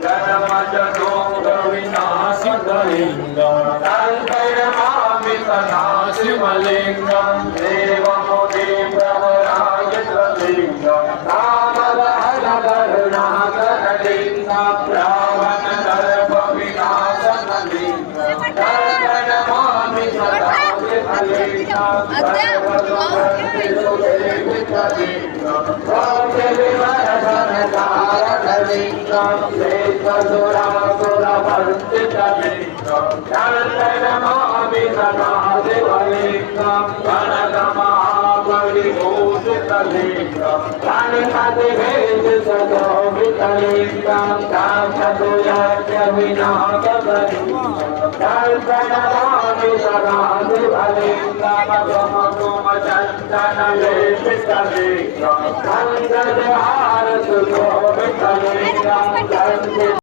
Janamadhatongavinasidalingam Talpayamamitanashrimalingam Devamudim Brahmarayatlalingam Ramadhanadharnakaralingam RavanadharpavinasanalingamTalpayamamitanashrimalingam Sarvadharmalingam Lingam, Lingam, Vanadamahavaribhushitalingam, Vanadamahavaribhushitalingam, Kamchaturyatyavinagalingam, Kalpanamamitanadhivalingam, Brahmakumachantanaleshvitalingam, Kandrajaharasushobhitalingam,